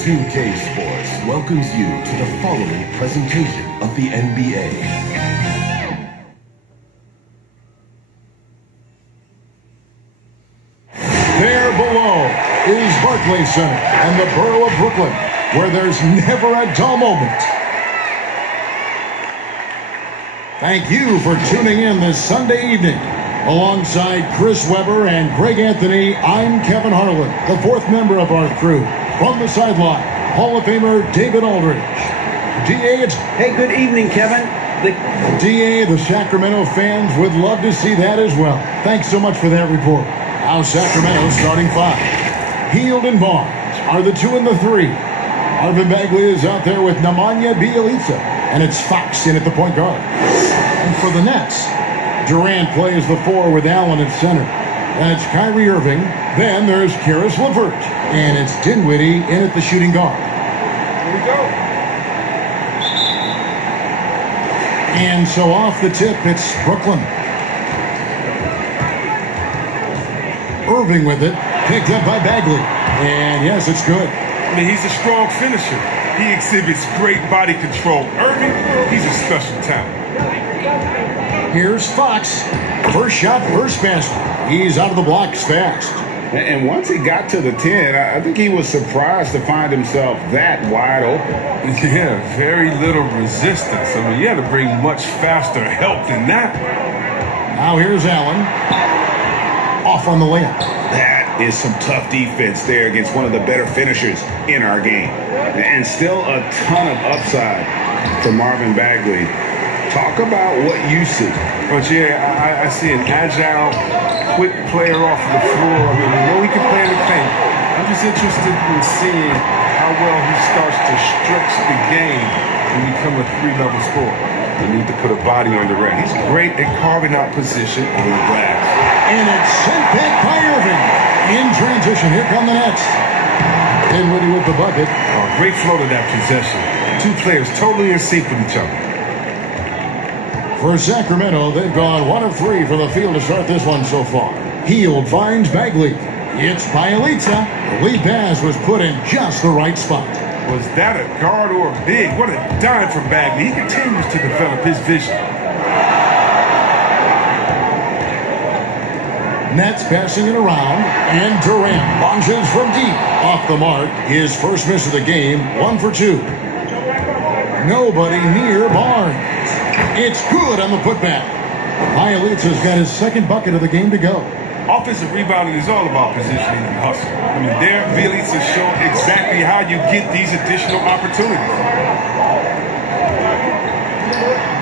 2K Sports welcomes you to the following presentation of the NBA. There below is Barclays Center and the borough of Brooklyn, where there's never a dull moment. Thank you for tuning in this Sunday evening. Alongside Chris Webber and Greg Anthony, I'm Kevin Harlan, the fourth member of our crew. From the sideline, Hall of Famer David Aldridge. DA, Hey, good evening, Kevin. DA, the Sacramento fans would love to see that as well. Thanks so much for that report. Now Sacramento starting five. Hield and Barnes are the 2 and the 3. Marvin Bagley is out there with Nemanja Bjelica, and it's Fox in at the point guard. And for the Nets, Durant plays the 4 with Allen at center. That's Kyrie Irving. Then there's Karis LeVert. And it's Dinwiddie in at the shooting guard. Here we go. And so off the tip, it's Brooklyn. Irving with it. Picked up by Bagley. And yes, it's good. I mean, he's a strong finisher. He exhibits great body control. Irving, he's a special talent. Here's Fox. First shot, first basket. He's out of the blocks fast. And once he got to the 10, I think he was surprised to find himself that wide open. Yeah, very little resistance. I mean, you had to bring much faster help than that. Now here's Allen. Off on the layup. That is some tough defense there against one of the better finishers in our game. And still a ton of upside for Marvin Bagley. Talk about what you see. But yeah, I see an agile, quick player off of the floor. I mean, we know he can play in the paint. I'm just interested in seeing how well he starts to stretch the game and become a 3-level scorer. You need to put a body on the rack. He's great at carving out position on the glass. And it's sent back by Irving. In transition, here come the Nets. Dinwiddie with the bucket. Oh, great flow to that possession. Two players totally in sync with each other. For Sacramento, they've gone 1 of 3 from the field to start this one so far. Hield finds Bagley. It's Bjelica. The lead pass was put in just the right spot. Was that a guard or a big? What a dime from Bagley. He continues to develop his vision. Nets passing it around, and Durant launches from deep. Off the mark, his first miss of the game, 1 for 2. Nobody near Barnes. It's good on the putback. Bjelica's got his second bucket of the game to go. Offensive rebounding is all about positioning and hustle. I mean, there, Bjelica showed exactly how you get these additional opportunities.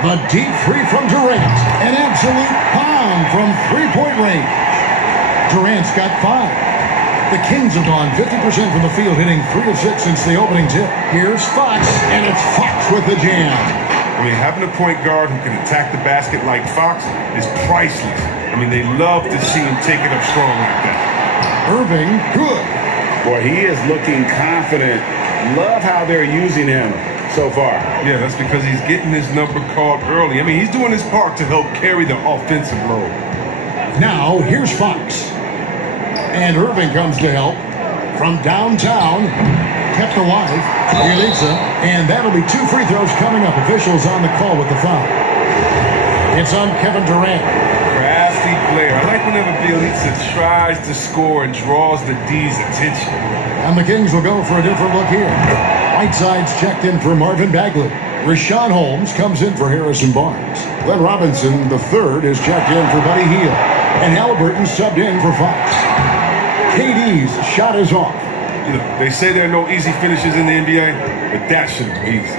The deep three from Durant. An absolute pound from three-point range. Durant's got 5. The Kings have gone 50% from the field, hitting 3 of 6 since the opening tip. Here's Fox, and it's Fox with the jam. I mean, having a point guard who can attack the basket like Fox is priceless. I mean, they love to see him take it up strong like that. Irving, good. Boy, he is looking confident. Love how they're using him so far. Yeah, that's because he's getting his number called early. I mean, he's doing his part to help carry the offensive load. Now, here's Fox. And Irving comes to help from downtown. Kept alive. Bjelica. And that'll be 2 free throws coming up. Officials on the call with the foul. It's on Kevin Durant. Crafty player. I like whenever Bjelica tries to score and draws the D's attention. And the Kings will go for a different look here. Whiteside's checked in for Marvin Bagley. Rashawn Holmes comes in for Harrison Barnes. Glenn Robinson, the third, is checked in for Buddy Hield. And Halliburton subbed in for Fox. KD's shot is off. You know, they say there are no easy finishes in the NBA, but that should be easy.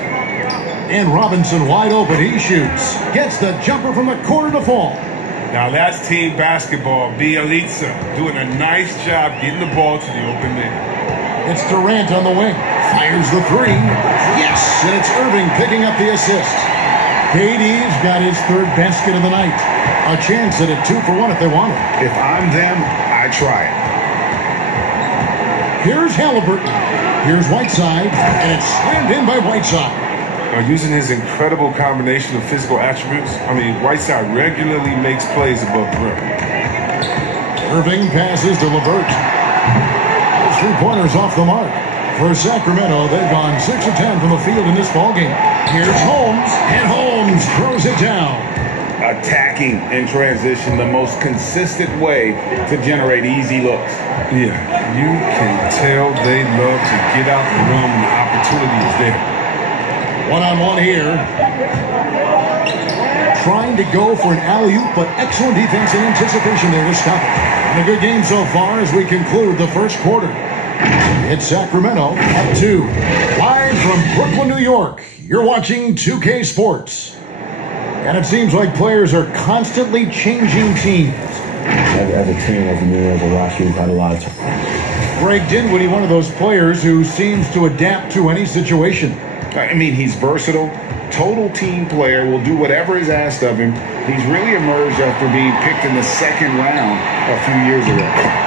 And Robinson wide open. He shoots. Gets the jumper from the corner to fall. Now that's team basketball. Bjelica doing a nice job getting the ball to the open man. It's Durant on the wing. Fires the 3. Yes, and it's Irving picking up the assist. KD's got his 3rd basket of the night. A chance at a 2 for 1 if they want it. If I'm them, I try it. Here's Halliburton. Here's Whiteside, and it's slammed in by Whiteside. Using his incredible combination of physical attributes, I mean, Whiteside regularly makes plays above the rim. Irving passes to LeVert. His 3-pointers off the mark. For Sacramento, they've gone 6 of 10 from the field in this ballgame. Here's Holmes, and Holmes throws it down. Attacking in transition, the most consistent way to generate easy looks. Yeah, you can tell they love to get out the room when the opportunity is there. One-on-one here. Trying to go for an alley-oop, but excellent defense and anticipation there to stop it. And a good game so far as we conclude the first quarter. It's Sacramento at 2. Live from Brooklyn, New York, you're watching 2K Sports. And it seems like players are constantly changing teams. As a team, as a unit, as a roster, we've had a lot of time. Greg Dinwiddie, one of those players who seems to adapt to any situation. I mean, he's versatile, total team player, will do whatever is asked of him. He's really emerged after being picked in the second round a few years ago.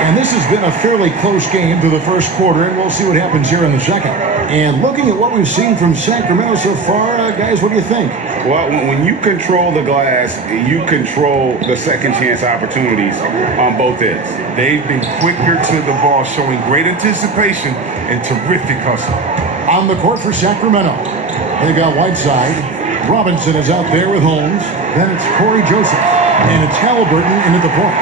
And this has been a fairly close game through the first quarter, and we'll see what happens here in the second. And looking at what we've seen from Sacramento so far, guys, what do you think? Well, when you control the glass, you control the second chance opportunities on both ends. They've been quicker to the ball, showing great anticipation and terrific hustle. On the court for Sacramento, they've got Whiteside. Robinson is out there with Holmes. Then it's Corey Joseph. And it's Halliburton into the point.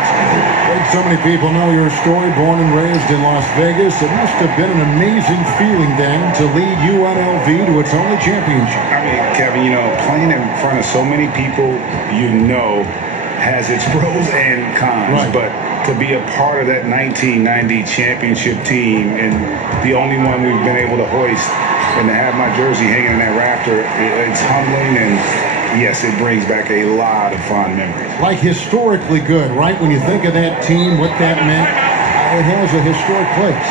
Like so many people know your story, born and raised in Las Vegas, it must have been an amazing feeling then to lead UNLV to its only championship. I mean, Kevin, playing in front of so many people has its pros and cons. Right. But to be a part of that 1990 championship team and the only one we've been able to hoist and to have my jersey hanging in that rafter, it's humbling and yes, it brings back a lot of fond memories. Like historically good, right? When you think of that team, what that meant, it has a historic place.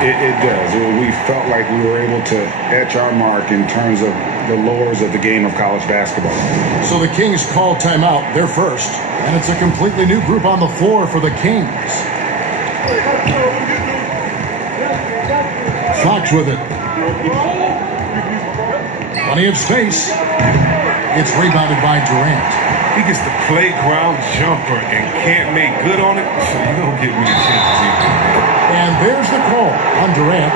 It does. We felt like we were able to etch our mark in terms of the lores of the game of college basketball. So the Kings call timeout. They're first. And it's a completely new group on the floor for the Kings. Fox with it. Plenty of space. It's rebounded by Durant. He gets the playground jumper and can't make good on it, so you don't get many chances either. And there's the call on Durant.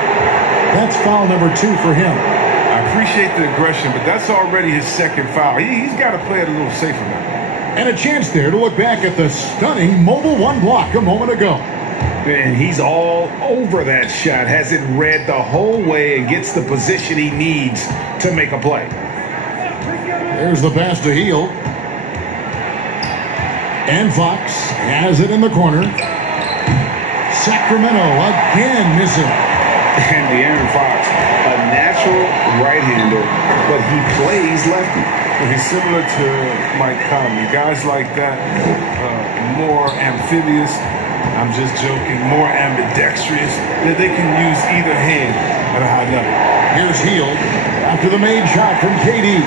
That's foul number 2 for him. I appreciate the aggression, but that's already his second foul. He's got to play it a little safer now. And a chance there to look back at the stunning Mobile 1 block a moment ago. And he's all over that shot, has it read the whole way and gets the position he needs to make a play. There's the pass to Hield. And Fox has it in the corner. Sacramento again missing. And De'Aaron Fox, a natural right-hander, but he plays lefty. Well, he's similar to Mike Conley. Guys like that, more amphibious, I'm just joking, more ambidextrous, that they can use either hand at a high level. Here's Hield after the made shot from KD.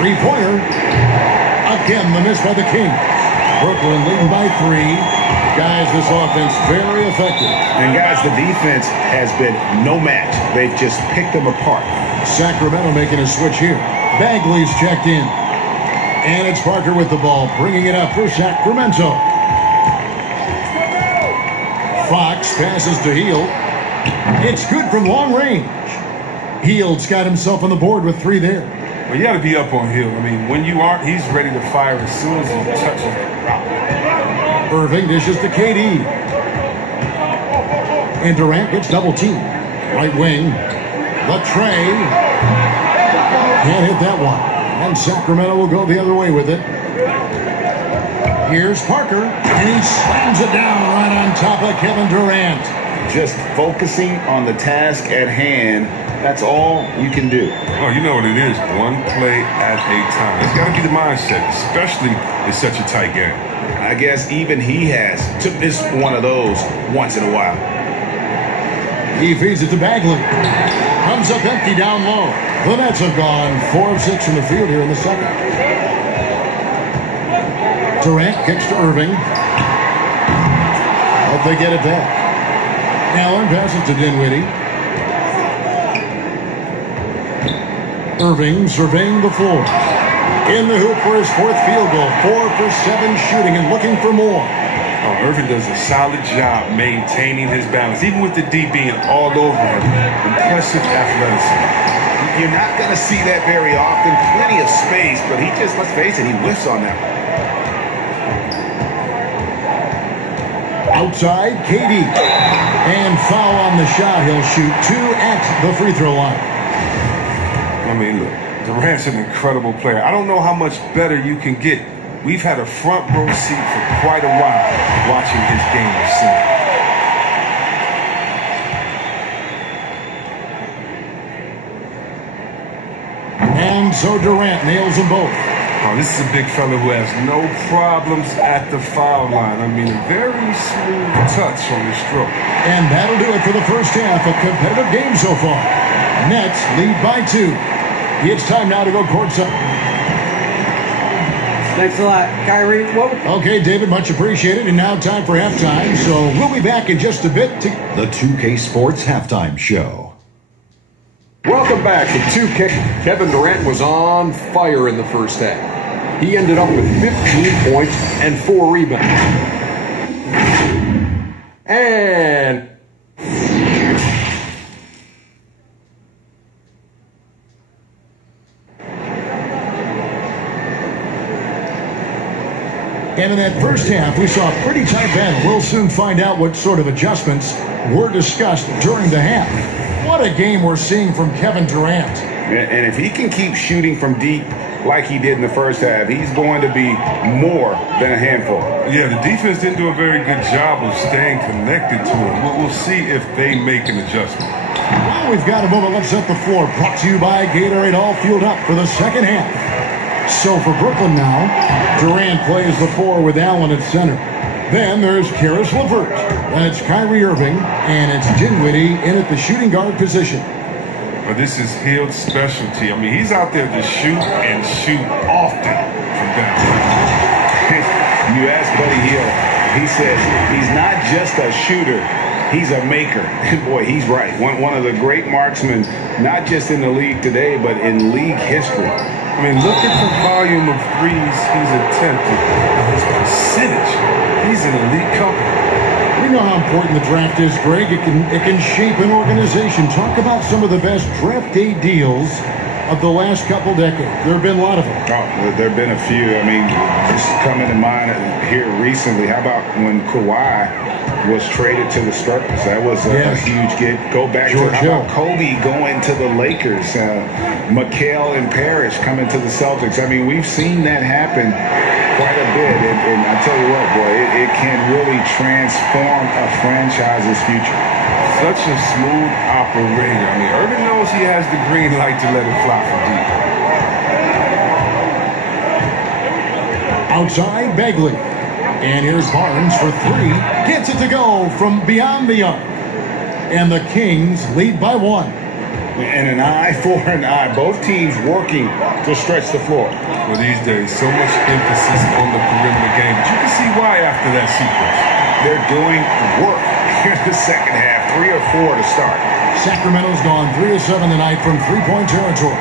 Three-pointer. Again, the miss by the Kings. Brooklyn leading by 3. Guys, this offense very effective. And guys, the defense has been no match. They've just picked them apart. Sacramento making a switch here. Bagley's checked in. And it's Parker with the ball, bringing it up for Sacramento. Fox passes to Hield. It's good from long range. Hield's got himself on the board with 3 there. Well, you got to be up on Hill. I mean, when you aren't, he's ready to fire as soon as he touches the rock. Irving dishes to KD. And Durant gets double teamed. Right wing. The tray. Can't hit that one. And Sacramento will go the other way with it. Here's Parker. And he slams it down right on top of Kevin Durant. Just focusing on the task at hand. That's all you can do. Oh, you know what it is. One play at a time. It's got to be the mindset, especially in such a tight game. I guess even he has to miss one of those once in a while. He feeds it to Bagley. Comes up empty down low. The Nets have gone 4 of 6 from the field here in the second. Durant kicks to Irving. Hope they get it back. Allen passes to Dinwiddie. Irving surveying the floor. In the hoop for his fourth field goal. 4 for 7 shooting and looking for more. Oh, Irving does a solid job maintaining his balance, even with the D being all over him. Impressive athleticism. You're not going to see that very often. Plenty of space, but he just, let's face it, he whiffs on that one. Outside, KD. And foul on the shot. He'll shoot 2 at the free throw line. I mean, look, Durant's an incredible player. I don't know how much better you can get. We've had a front row seat for quite a while watching his game of sin. And so Durant nails them both. Oh, this is a big fella who has no problems at the foul line. I mean, a very smooth touch on the stroke. And that'll do it for the first half. A competitive game so far. Nets lead by 2. It's time now to go courtside. Thanks a lot, Kyrie. Okay, David, much appreciated. And now time for halftime. So we'll be back in just a bit to The 2K Sports Halftime Show. Welcome back to 2K. Kevin Durant was on fire in the first half. He ended up with 15 points and 4 rebounds. And in that first half, we saw a pretty tight battle. We'll soon find out what sort of adjustments were discussed during the half. What a game we're seeing from Kevin Durant. And if he can keep shooting from deep like he did in the first half, he's going to be more than a handful. Yeah, the defense didn't do a very good job of staying connected to him. We'll see if they make an adjustment. Well, we've got a moment. Let's set the floor. Brought to you by Gatorade, all fueled up for the second half. So for Brooklyn now, Durant plays the 4 with Allen at center. Then there's Karis LeVert. That's Kyrie Irving, and it's Dinwiddie in at the shooting guard position. But this is Hield's specialty. I mean, he's out there to shoot and shoot often from downtown. You ask Buddy Hield, he says he's not just a shooter, he's a maker. Boy, he's right. One of the great marksmen, not just in the league today, but in league history. I mean, look at the volume of threes he's attempted. His percentage. He's an elite company. We know how important the draft is, Greg. It can shape an organization. Talk about some of the best draft day deals of the last couple decades. There have been a lot of them. Oh, there have been a few. I mean, just coming to mind here recently, how about when Kawhi was traded to the Spurs? That was a huge get. Go back to how about Kobe going to the Lakers, Mikal and Parrish coming to the Celtics. I mean, we've seen that happen quite a bit, and I tell you what, boy, it can really transform a franchise's future. Such a smooth operator. I mean, Irving knows he has the green light to let it fly from deep. Outside, Bagley. And here's Barnes for 3. Gets it to go from beyond the arc. And the Kings lead by 1. And an eye for an eye. Both teams working to stretch the floor. Well, these days, so much emphasis on the perimeter game. But you can see why after that sequence. They're doing work in the second half. 3 or 4 to start. Sacramento's gone 3 of 7 tonight from three-point territory.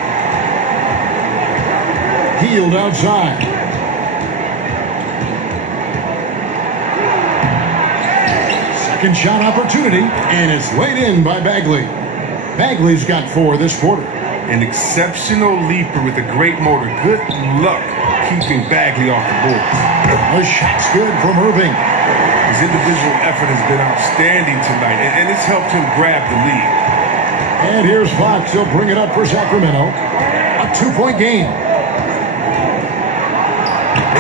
Hield outside. Second shot opportunity, and it's laid in by Bagley. Bagley's got 4 this quarter. An exceptional leaper with a great motor. Good luck keeping Bagley off the boards. The shot's good from Irving. His individual effort has been outstanding tonight, and it's helped him grab the lead. And here's Fox. He'll bring it up for Sacramento. A 2-point game.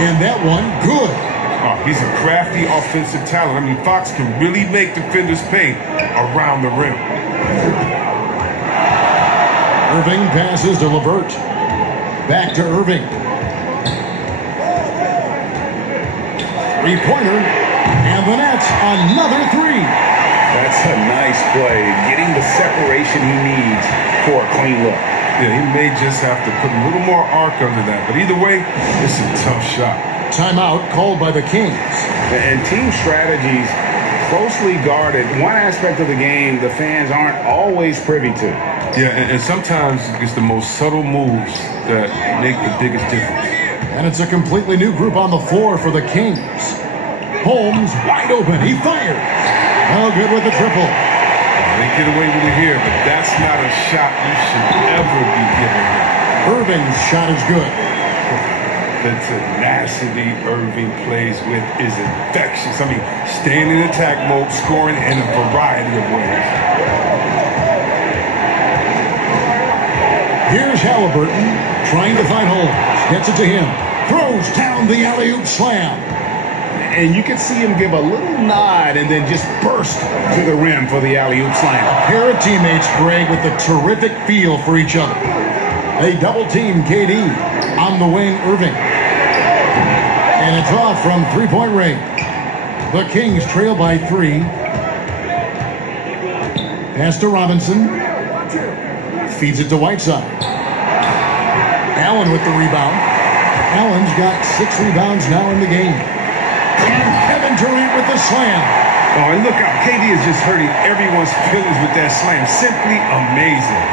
And that one, good. Oh, he's a crafty offensive talent. I mean, Fox can really make defenders pay around the rim. Irving passes to LeVert. Back to Irving. Three-pointer. And the Nets, another 3. That's a nice play. Getting the separation he needs for a clean look. Yeah, he may just have to put a little more arc under that. But either way, it's a tough shot. Timeout called by the Kings. And team strategies closely guarded. One aspect of the game the fans aren't always privy to. Yeah, and sometimes it's the most subtle moves that make the biggest difference. And it's a completely new group on the floor for the Kings. Holmes wide open. He fires. Oh, good with the triple. They get away with it here, but that's not a shot you should ever be giving. Irving's shot is good. The tenacity Irving plays with is infectious. I mean, staying in attack mode, scoring in a variety of ways. Here's Halliburton trying to find Holmes. Gets it to him. Throws down the alley-oop slam. And you can see him give a little nod and then just burst to the rim for the alley-oop slam. A pair of teammates, Greg, with a terrific feel for each other. They double-team KD on the wing, Irving. And it's off from three-point range. The Kings trail by 3. Pass to Robinson. Feeds it to Whiteside. Allen with the rebound. Allen's got 6 rebounds now in the game. And Kevin Durant with the slam. Oh, and look out. KD is just hurting everyone's feelings with that slam. Simply amazing.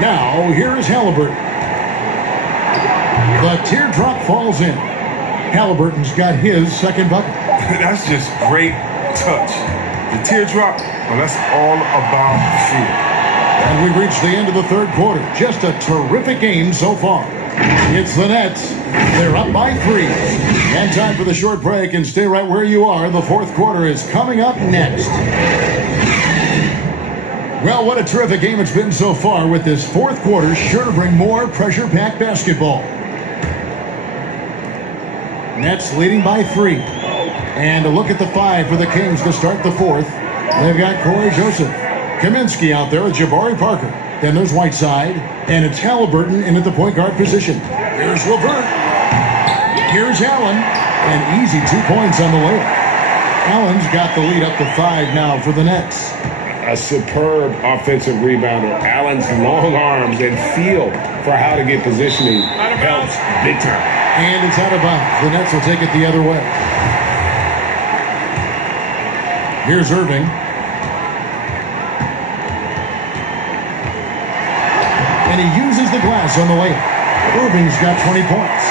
Now, here is Halliburton. The teardrop falls in. Halliburton's got his second bucket. That's just great touch. The teardrop, well, that's all about feel. And we've reached the end of the third quarter. Just a terrific game so far. It's the Nets. They're up by 3. And time for the short break, and stay right where you are. The fourth quarter is coming up next. Well, what a terrific game it's been so far, with this fourth quarter sure to bring more pressure-packed basketball. Nets leading by 3. And a look at the 5 for the Kings to start the fourth. They've got Corey Joseph. Kaminsky out there with Jabari Parker. Then there's Whiteside. And it's Halliburton in at the point guard position. Here's LeVert. Here's Allen. And easy 2 points on the layup. Allen's got the lead up to 5 now for the Nets. A superb offensive rebounder. Allen's long arms and feel for how to get positioning helps big time. And it's out of bounds. The Nets will take it the other way. Here's Irving. And he uses the glass on the layup. Irving's got 20 points.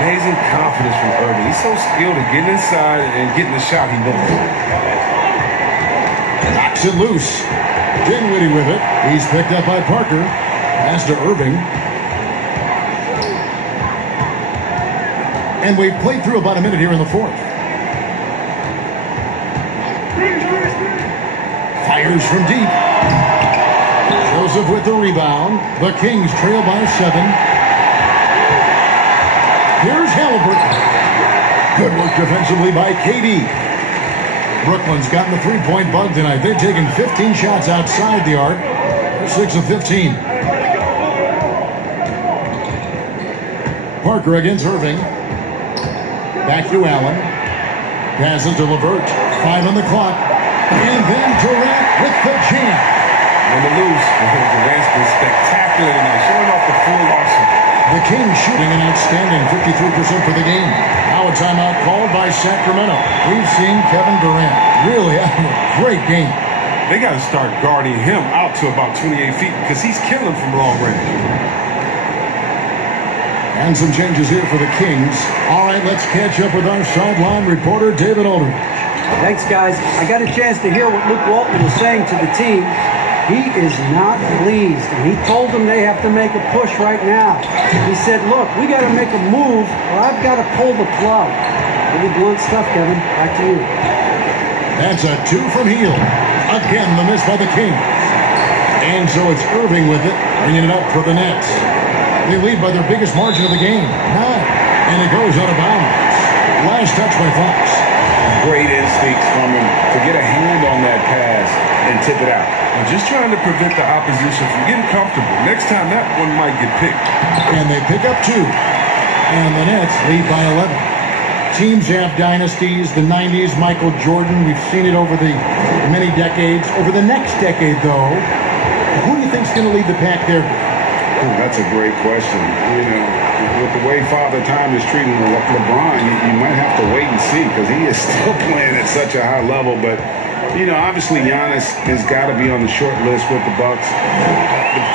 Amazing confidence from Irving. He's so skilled at getting inside and getting the shot he knows. Knocks it loose. Dinwiddie with it. He's picked up by Parker. Pass to Irving. And we've played through about a minute here in the fourth. Fires from deep. Joseph with the rebound. The Kings trail by 7. Here's Halliburton. Good work defensively by KD. Brooklyn's gotten the three-point bug tonight. They've taken 15 shots outside the arc. 6 of 15. Parker against Irving. Back to Allen. Passes to LeVert. 5 on the clock. And then Durant with the jam. On the loose, Durant's been spectacular tonight, showing off the full arsenal. The Kings shooting an outstanding 53% for the game. Now a timeout called by Sacramento. We've seen Kevin Durant really having a great game. They got to start guarding him out to about 28 feet because he's killing from long range. And some changes here for the Kings. All right, let's catch up with our sideline reporter, David Aldridge. Thanks, guys. I got a chance to hear what Luke Walton was saying to the team. He is not pleased, and he told them they have to make a push right now. He said, look, we got to make a move, or I've got to pull the plug. Pretty blunt stuff, Kevin. Back to you. That's a 2 from Hield. Again, the miss by the Kings. And so it's Irving with it, bringing it up for the Nets. They lead by their biggest margin of the game, 9. And it goes out of bounds. Last touch by Fox. Great instincts from him to get a hand on that pass and tip it out. I'm just trying to prevent the opposition from getting comfortable. Next time, that one might get picked. And they pick up 2. And the Nets lead by 11. Teams have dynasties. The 90s, Michael Jordan. We've seen it over the many decades. Over the next decade, though, who do you think is going to lead the pack there? Ooh, that's a great question. You know, with the way Father Time is treating LeBron, you might have to wait and see because he is still playing at such a high level. But Obviously Giannis has got to be on the short list with the Bucks.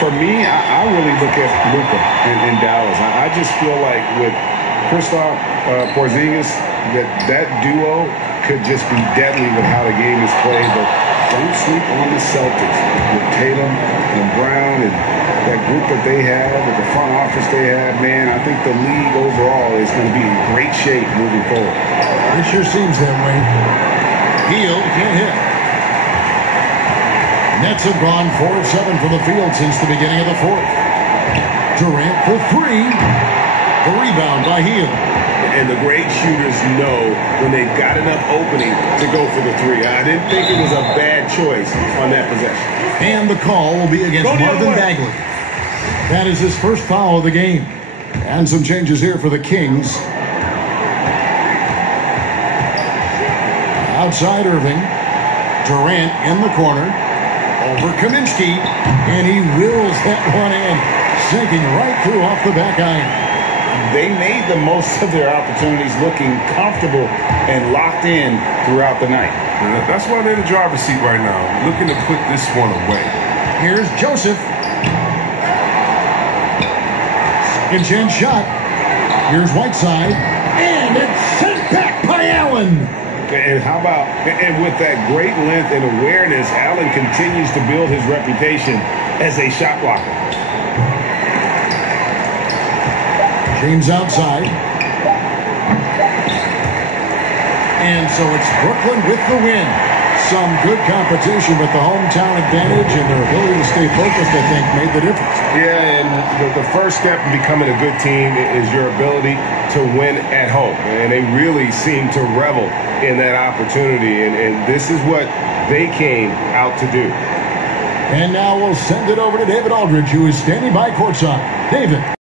For me, I really look at Luka in Dallas. I just feel like with Kristaps Porzingis, that duo could just be deadly with how the game is played. But don't sleep on the Celtics with Tatum and Brown and that group that they have, with the front office they have. Man, I think the league overall is going to be in great shape moving forward. It sure seems that way. Hield can't hit. Nets have gone 4 of 7 from the field since the beginning of the fourth. Durant for 3. The rebound by Hield. And the great shooters know when they've got enough opening to go for the 3. I didn't think it was a bad choice on that possession. And the call will be against Marvin Bagley. That is his first foul of the game. And some changes here for the Kings. Outside Irving. Durant in the corner. Over Kaminsky. And he wills that one in. Sinking right through off the back iron. They made the most of their opportunities, looking comfortable and locked in throughout the night. That's why they're in the driver's seat right now, looking to put this one away. Here's Joseph. Second chance shot. Here's Whiteside. And it's sent back by Allen. And how about, and with that great length and awareness, Allen continues to build his reputation as a shot blocker. James outside. And so it's Brooklyn with the win. Some good competition, but the hometown advantage and their ability to stay focused, I think, made the difference. Yeah, and the first step in becoming a good team is your ability to win at home. And they really seem to revel in that opportunity. And this is what they came out to do. And now we'll send it over to David Aldridge, who is standing by courtside. David.